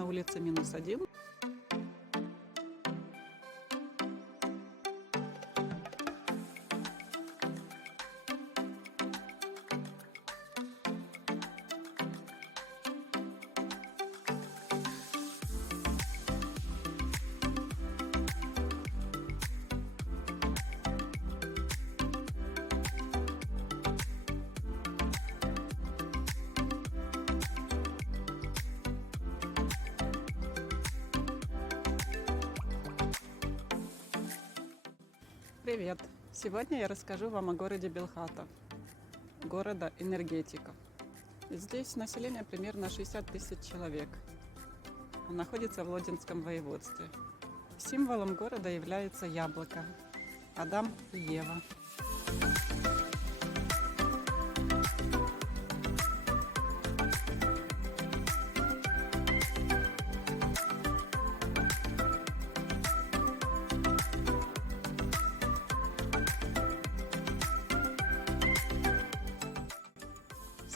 На улице -1. Привет! Сегодня я расскажу вам о городе Белхатов, города энергетиков. Здесь население примерно 60 тысяч человек. Он находится в Лодинском воеводстве. Символом города является яблоко Адам и Ева.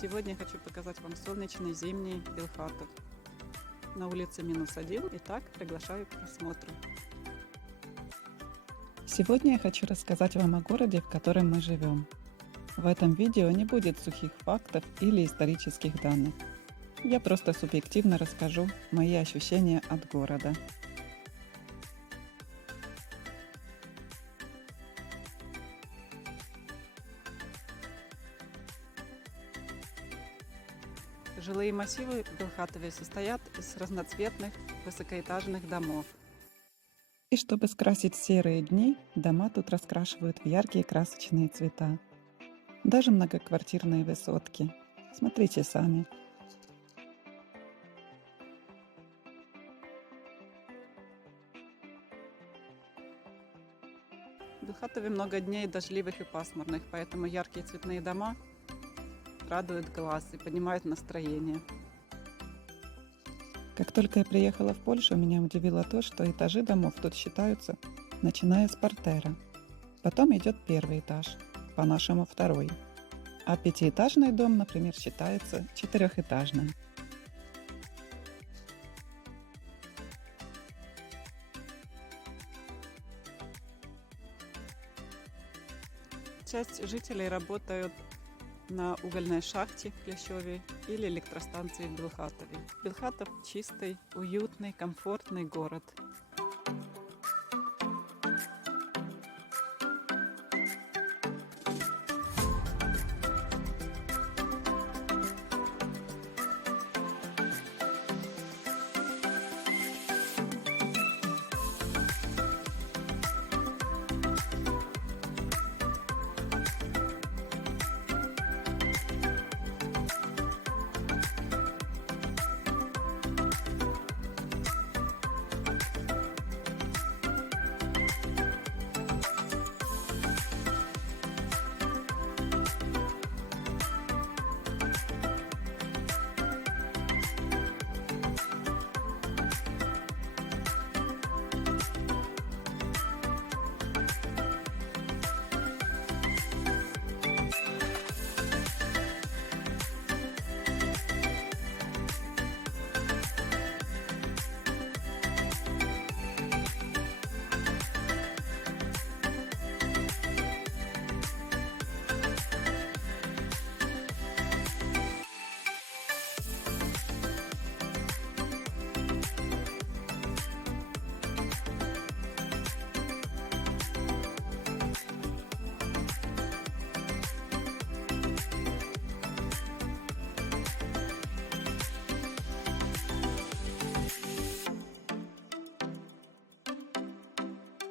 Сегодня я хочу показать вам солнечный зимний Белхатов. На улице -1. Итак, приглашаю к просмотру. Сегодня я хочу рассказать вам о городе, в котором мы живем. В этом видео не будет сухих фактов или исторических данных. Я просто субъективно расскажу мои ощущения от города. Жилые массивы в Белхатове состоят из разноцветных высокоэтажных домов. И чтобы скрасить серые дни, дома тут раскрашивают в яркие красочные цвета. Даже многоквартирные высотки. Смотрите сами. В Белхатове много дней дождливых и пасмурных, поэтому яркие цветные дома радуют глаз и поднимают настроение. Как только я приехала в Польшу, меня удивило то, что этажи домов тут считаются, начиная с партера. Потом идет первый этаж, по-нашему второй. А пятиэтажный дом, например, считается четырехэтажным. Часть жителей работают на угольной шахте в Клещеве или электростанции в Белхатове. Белхатов чистый, уютный, комфортный город.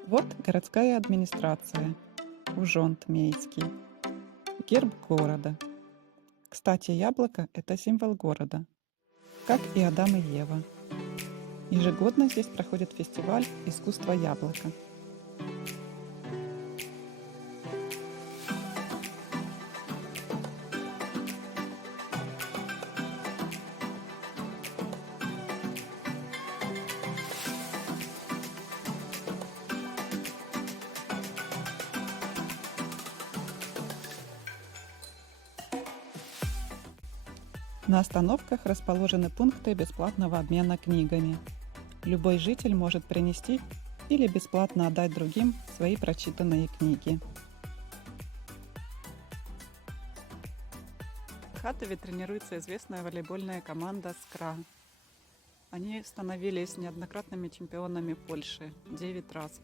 Вот городская администрация, Ужонт Мейский, герб города. Кстати, яблоко – это символ города, как и Адам и Ева. Ежегодно здесь проходит фестиваль искусства яблока. На остановках расположены пункты бесплатного обмена книгами. Любой житель может принести или бесплатно отдать другим свои прочитанные книги. В Хатове тренируется известная волейбольная команда «Скра». Они становились неоднократными чемпионами Польши 9 раз,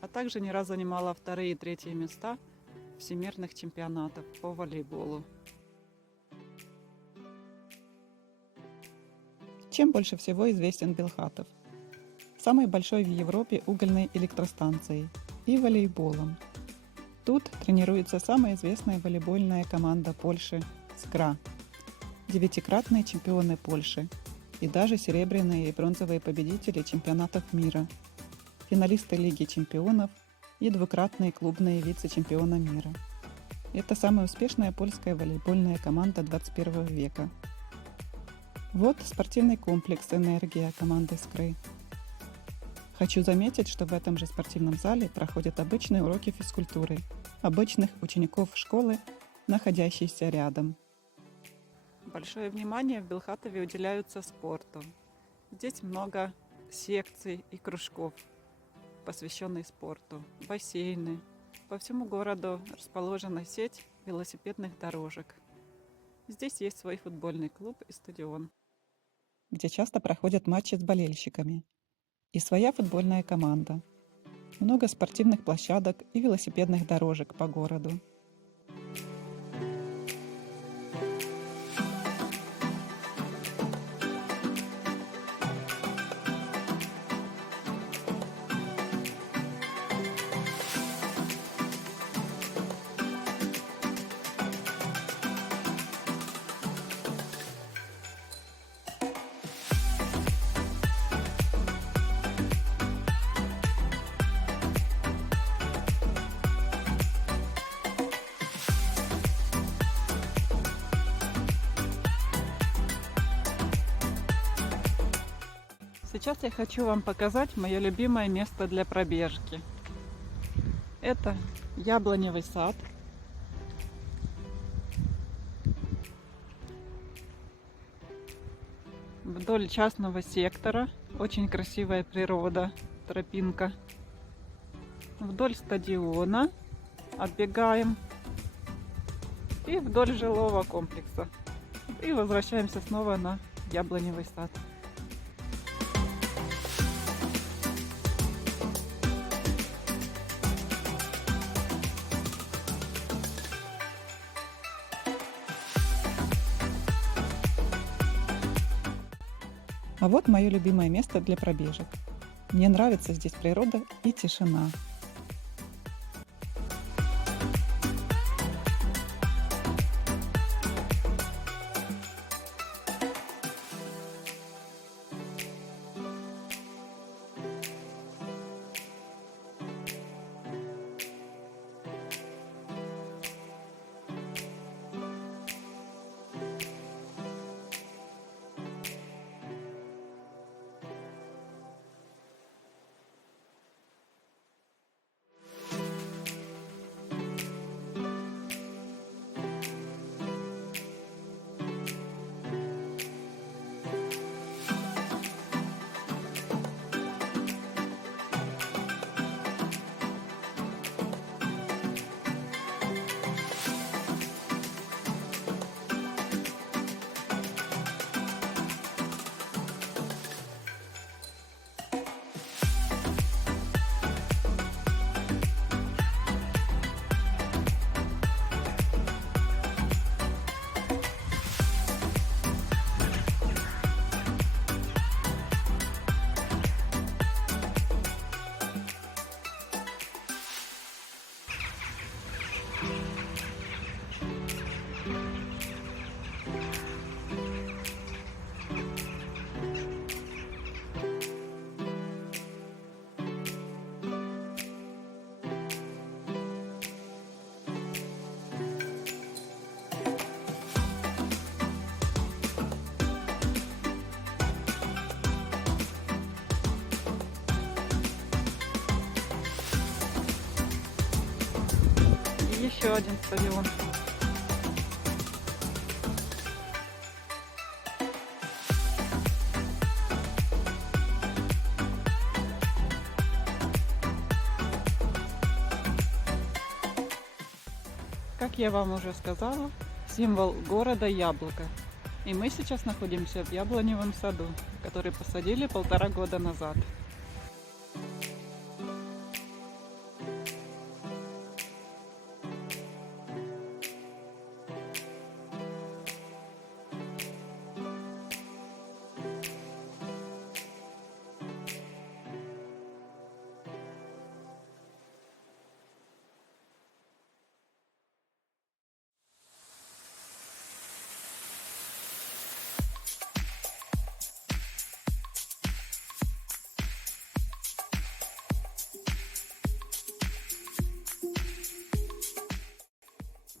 а также не раз занимала вторые и третьи места всемирных чемпионатов по волейболу. Чем больше всего известен Белхатов? Самой большой в Европе угольной электростанцией и волейболом. Тут тренируется самая известная волейбольная команда Польши «Скра», 9-кратные чемпионы Польши и даже серебряные и бронзовые победители чемпионатов мира, финалисты Лиги чемпионов и 2-кратные клубные вице-чемпиона мира. Это самая успешная польская волейбольная команда 21 века. Вот спортивный комплекс «Энергия» команды «Скры». Хочу заметить, что в этом же спортивном зале проходят обычные уроки физкультуры обычных учеников школы, находящейся рядом. Большое внимание в Белхатове уделяются спорту. Здесь много секций и кружков, посвященных спорту, бассейны. По всему городу расположена сеть велосипедных дорожек. Здесь есть свой футбольный клуб и стадион, где часто проходят матчи с болельщиками. И своя футбольная команда. Много спортивных площадок и велосипедных дорожек по городу. Сейчас я хочу вам показать мое любимое место для пробежки. Это яблоневый сад. Вдоль частного сектора очень красивая природа, тропинка. Вдоль стадиона отбегаем и вдоль жилого комплекса. И возвращаемся снова на яблоневый сад. А вот мое любимое место для пробежек. Мне нравится здесь природа и тишина. Еще один стадион. как я вам уже сказала, символ города яблоко. И мы сейчас находимся в яблоневом саду, который посадили 1,5 года назад.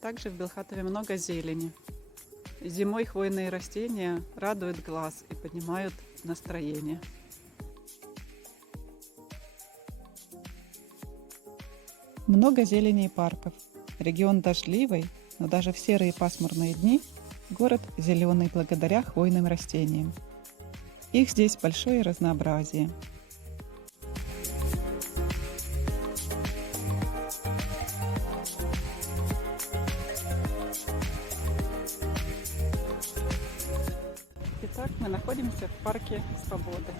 Также в Белхатове много зелени. Зимой хвойные растения радуют глаз и поднимают настроение. Много зелени и парков. Регион дождливый, но даже в серые пасмурные дни город зеленый благодаря хвойным растениям. Их здесь большое разнообразие. Итак, мы находимся в парке Свободы.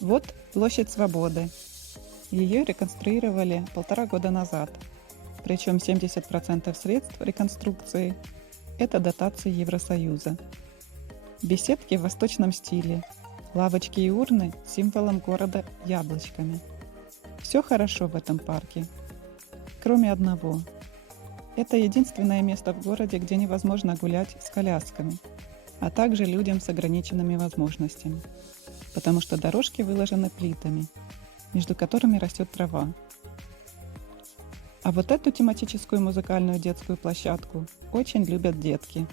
Вот площадь Свободы. Ее реконструировали 1,5 года назад. Причем 70% средств реконструкции – это дотации Евросоюза. Беседки в восточном стиле, лавочки и урны с символом города яблочками. Все хорошо в этом парке, кроме одного. Это единственное место в городе, где невозможно гулять с колясками, а также людям с ограниченными возможностями, потому что дорожки выложены плитами, между которыми растет трава. А вот эту тематическую музыкальную детскую площадку очень любят детки.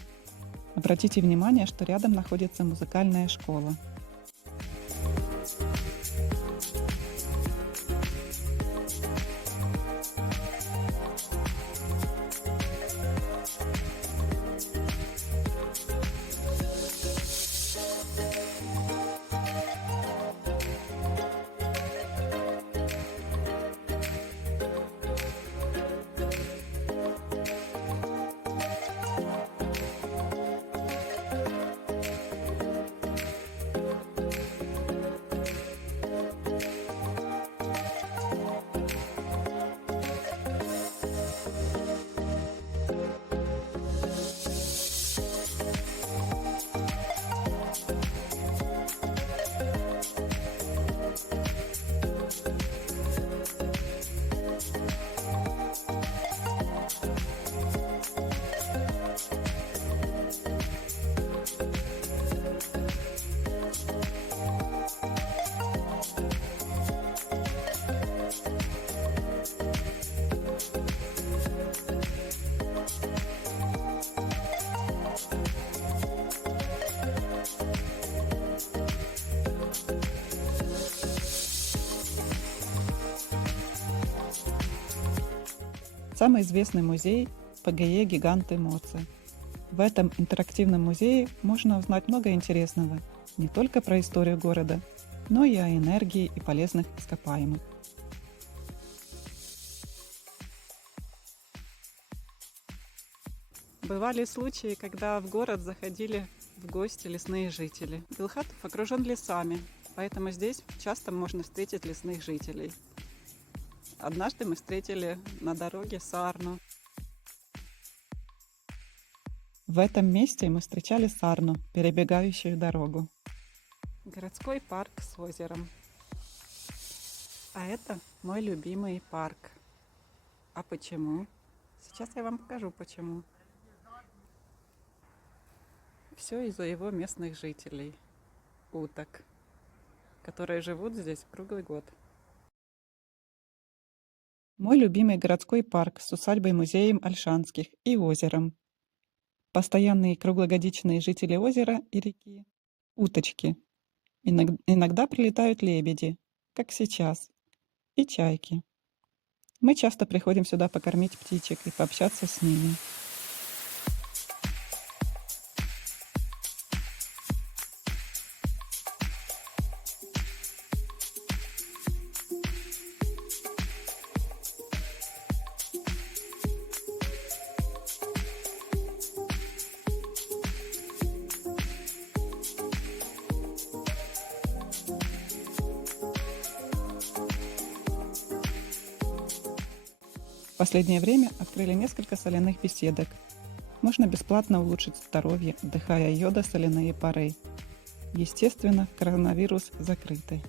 Обратите внимание, что рядом находится музыкальная школа. Самый известный музей – ПГЕ «Гиганты Моце». В этом интерактивном музее можно узнать много интересного не только про историю города, но и о энергии и полезных ископаемых. Бывали случаи, когда в город заходили в гости лесные жители. Белхатов окружен лесами, поэтому здесь часто можно встретить лесных жителей. Однажды мы встретили на дороге сарну. В этом месте мы встречали сарну, перебегающую дорогу. Городской парк с озером. А это мой любимый парк. А почему? Сейчас я вам покажу почему. Все из-за его местных жителей, уток, которые живут здесь круглый год. Мой любимый городской парк с усадьбой-музеем Ольшанских и озером. Постоянные круглогодичные жители озера и реки – уточки. Иногда прилетают лебеди, как сейчас, и чайки. Мы часто приходим сюда покормить птичек и пообщаться с ними. последнее время открыли несколько соляных беседок. Можно бесплатно улучшить здоровье, вдыхая йодо-соляные пары. Естественно, коронавирус закрытый.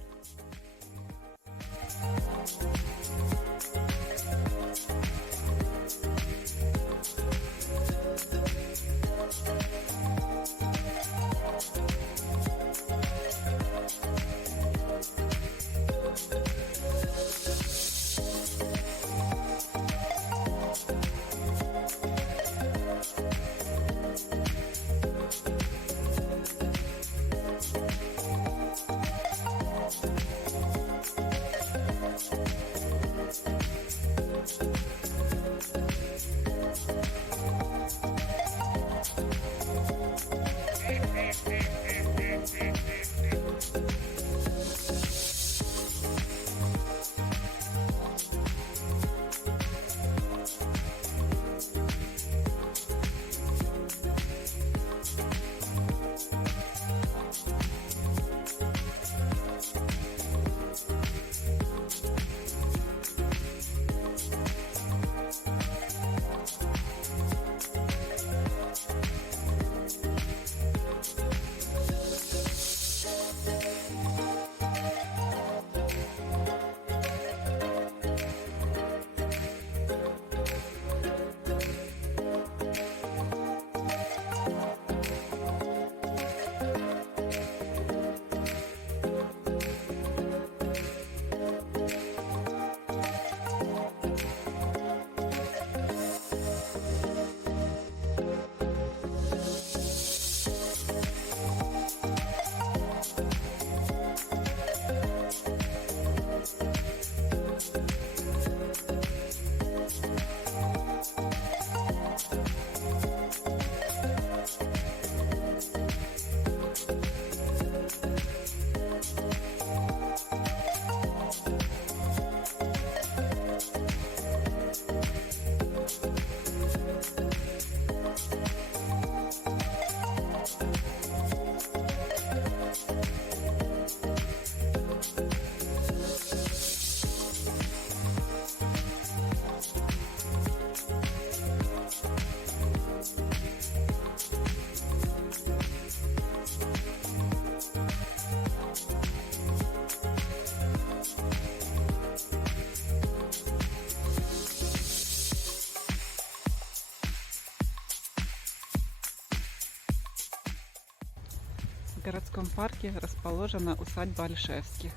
В городском парке расположена усадьба Ольшевских.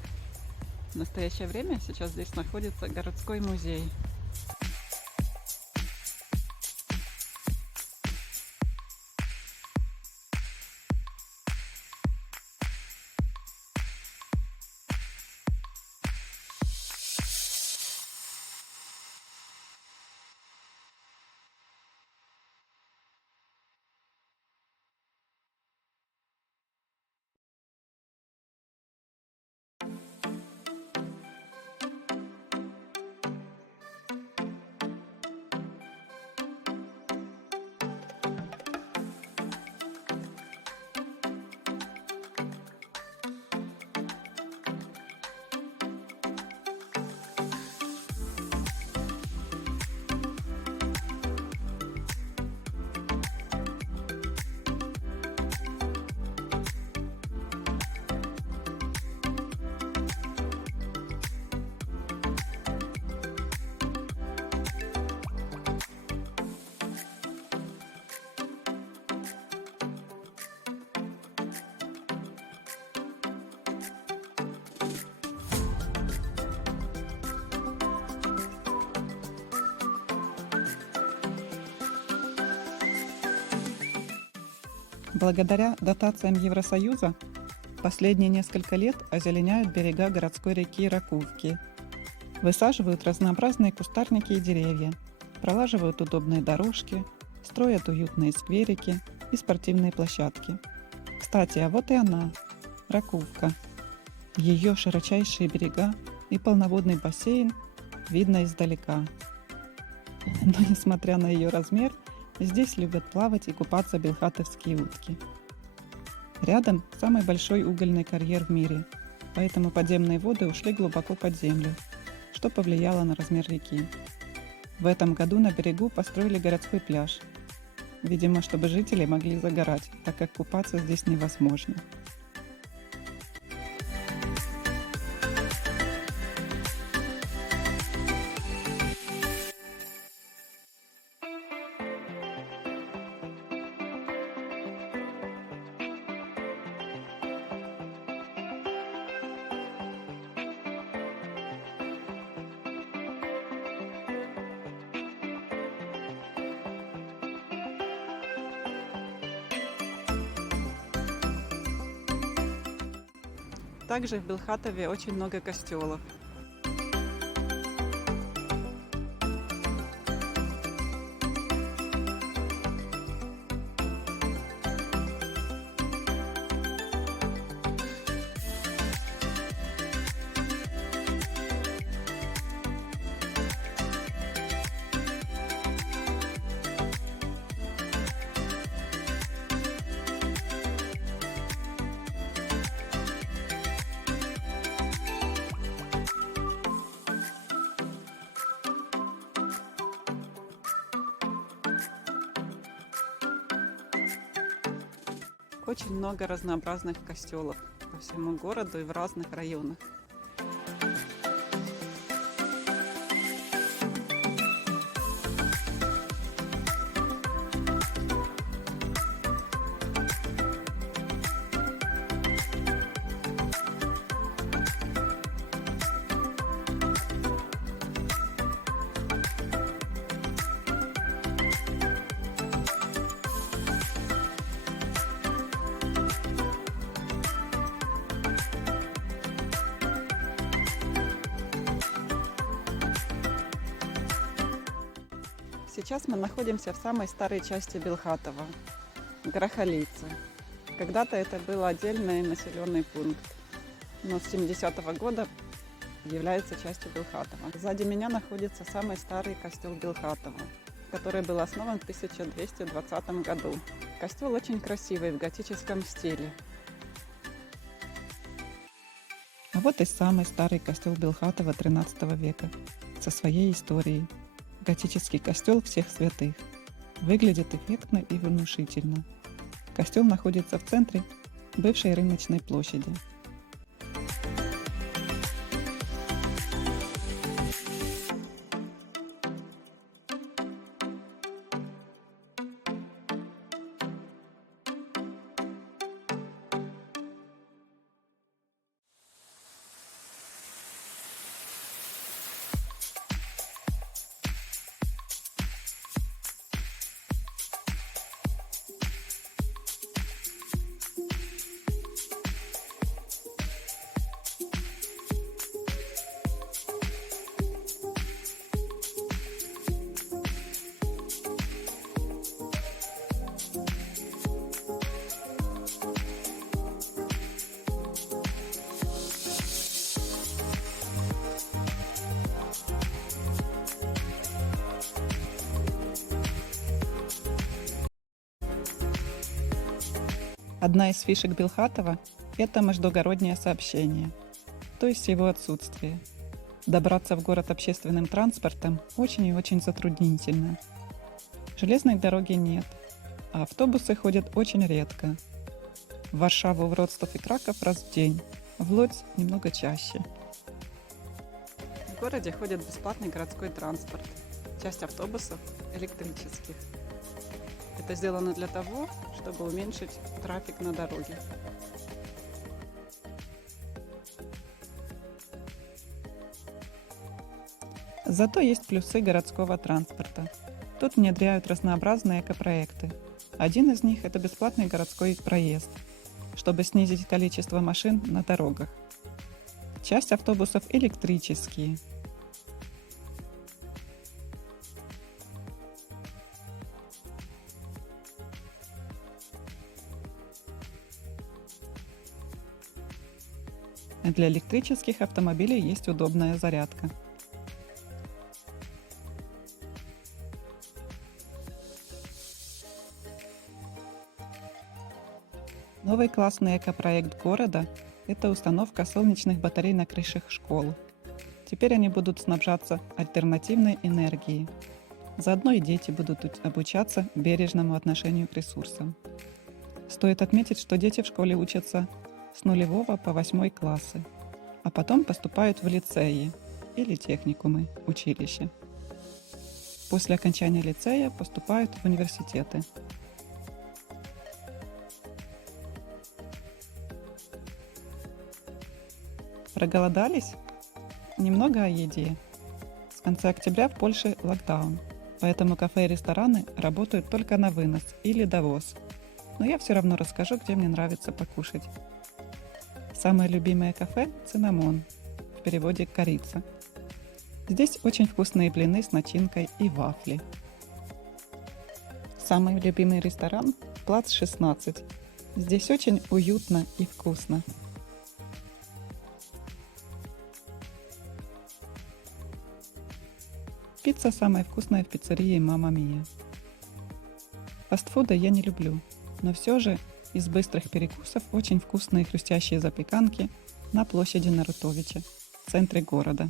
В настоящее время сейчас здесь находится городской музей. Благодаря дотациям Евросоюза последние несколько лет озеленяют берега городской реки Ракувки, высаживают разнообразные кустарники и деревья, пролаживают удобные дорожки, строят уютные скверики и спортивные площадки. Кстати, а вот и она, Ракувка. Ее широчайшие берега и полноводный бассейн видно издалека. Но несмотря на ее размер, здесь любят плавать и купаться белхатовские утки. Рядом самый большой угольный карьер в мире, поэтому подземные воды ушли глубоко под землю, что повлияло на размер реки. В этом году на берегу построили городской пляж. Видимо, чтобы жители могли загорать, так как купаться здесь невозможно. Также в Белхатове очень много костелов. Очень много разнообразных костелов по всему городу и в разных районах. Сейчас мы находимся в самой старой части Белхатова – Грохолице. Когда-то это был отдельный населенный пункт, но с 70-го года является частью Белхатова. Сзади меня находится самый старый костел Белхатова, который был основан в 1220 году. Костел очень красивый, в готическом стиле. А вот и самый старый костел Белхатова XIII века со своей историей. Готический костел всех святых. Выглядит эффектно и внушительно. Костел находится в центре бывшей рыночной площади. Одна из фишек Белхатова – это междугороднее сообщение, то есть его отсутствие. Добраться в город общественным транспортом очень и очень затруднительно. Железной дороги нет, а автобусы ходят очень редко. В Варшаву, Вроцлав и Краков раз в день, в Лодзь немного чаще. В городе ходит бесплатный городской транспорт. Часть автобусов электрических. Это сделано для того, чтобы уменьшить трафик на дороге. Зато есть плюсы городского транспорта. Тут внедряют разнообразные экопроекты. Один из них – это бесплатный городской проезд, чтобы снизить количество машин на дорогах. Часть автобусов электрические. Для электрических автомобилей есть удобная зарядка. Новый классный экопроект города – это установка солнечных батарей на крышах школ. Теперь они будут снабжаться альтернативной энергией. Заодно и дети будут обучаться бережному отношению к ресурсам. Стоит отметить, что дети в школе учатся с 0 по 8 классы, а потом поступают в лицеи или техникумы, училища. После окончания лицея поступают в университеты. Проголодались? Немного о еде. С конца октября в Польше локдаун, поэтому кафе и рестораны работают только на вынос или довоз. Но я все равно расскажу, где мне нравится покушать. Самое любимое кафе – «Цинамон», в переводе «корица». Здесь очень вкусные блины с начинкой и вафли. Самый любимый ресторан – «Плац 16». Здесь очень уютно и вкусно. Пицца самая вкусная в пиццерии «Мамма Мия». Фастфуда я не люблю, но все же из быстрых перекусов очень вкусные хрустящие запеканки на площади Нарутовича, в центре города.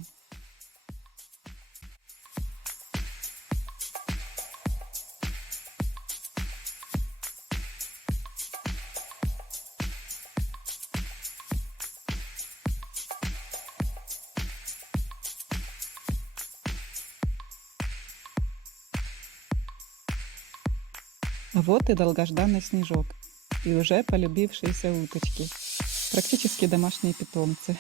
Вот и долгожданный снежок, и уже полюбившиеся уточки, практически домашние питомцы.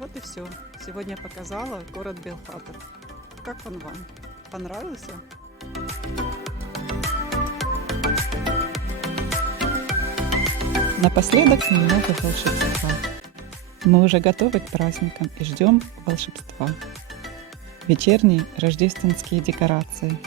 Вот и все. Сегодня показала город Белхатов. Как он вам? Понравился? Напоследок немного волшебства. Мы уже готовы к праздникам и ждем волшебства. Вечерние рождественские декорации.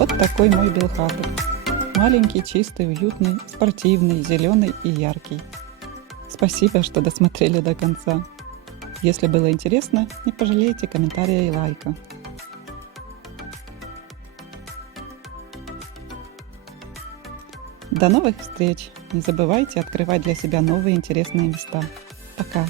Вот такой мой Белхатов. Маленький, чистый, уютный, спортивный, зеленый и яркий. Спасибо, что досмотрели до конца. Если было интересно, не пожалейте комментария и лайка. До новых встреч! Не забывайте открывать для себя новые интересные места. Пока!